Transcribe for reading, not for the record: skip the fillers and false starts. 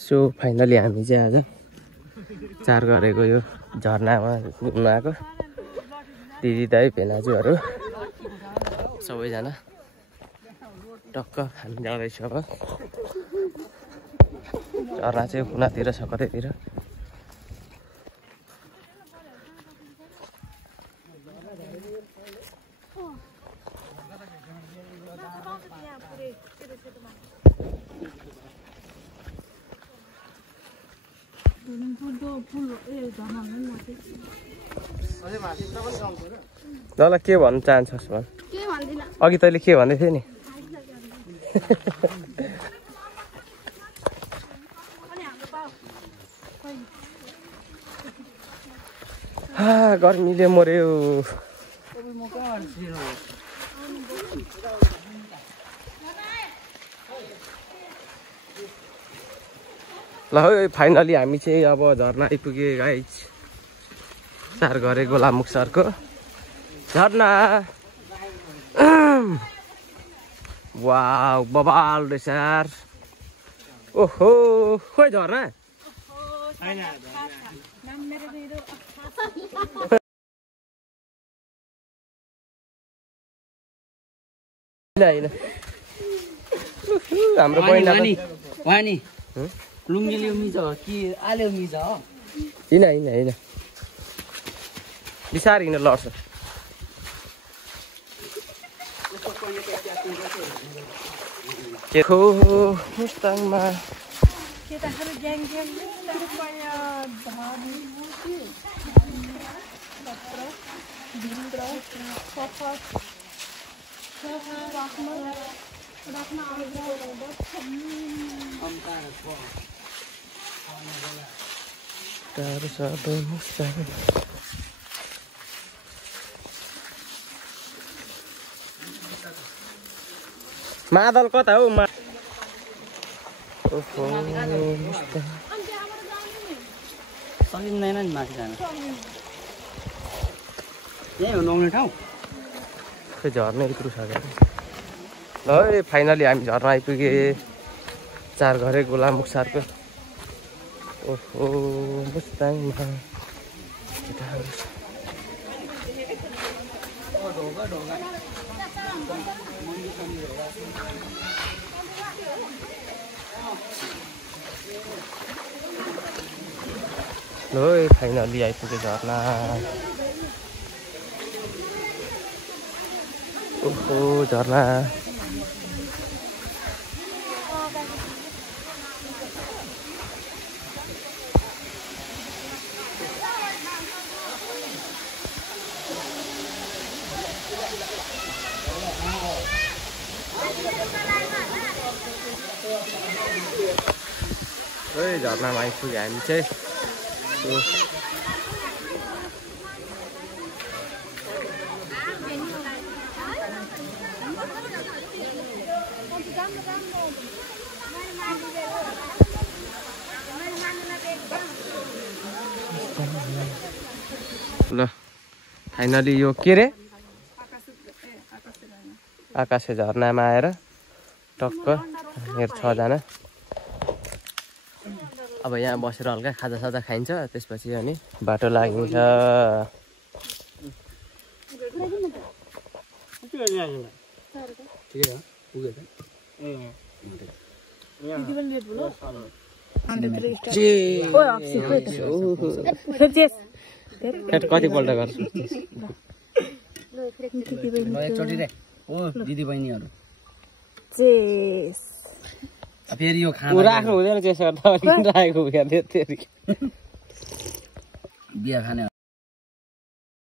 so finally हामी चाहिँ आज चार गरेको यो झरनामा घुम्न आएको दिदी दाइ भेनाजुहरू सबैजना टक्क हामी जाँदैछौँ अब झरना चाहिँ कुनातिर छ कतैतिर ल के भन्न चाहन्छस् भन् अघि तैँले के भन्दै थिए नि गर्मीले मर्यो ल है फाइनली हामी चाहिँ अब झरना आइपुगे गाइस चार घरे गोलामुख सरको झरना वाउ बबाल रहेछ यार ओहो खोइ झरना हाम्रो बहिनी लुङ्गी ल्याउनु छ कि आल्याउनु छ होइन होइन होइन बिसार हिँड्न लड्छ के हो मुस्ताङमा मादल कता हो सकिँदैन नि माथि जान यही हो नुहाउने ठाउँ खै झर्ना यत्रो छ ल है फाइनली हामी झर्ना आइपुगे चार घरे गोलामुख सरको ओहो मुस्ताङमा ल फाइनली आइपुग्यो झरना ओहो झरना झरनामा आइपुग्यो हामी चाहिँ ल फाइनली यो के रे आकाशे झरनामा आएर टक्क मेरो 6 जना अब यहाँ बसेर हल्का खाजासाजा खाइन्छ त्यसपछि अनि बाटो लागिन्छ कतिपल्ट गर्छु एकचोटि रे ओ दिदी बहिनीहरू फेरि यो खाना राख्नु हुँदैन त्यसो गर्दा राखेको बिहा खाने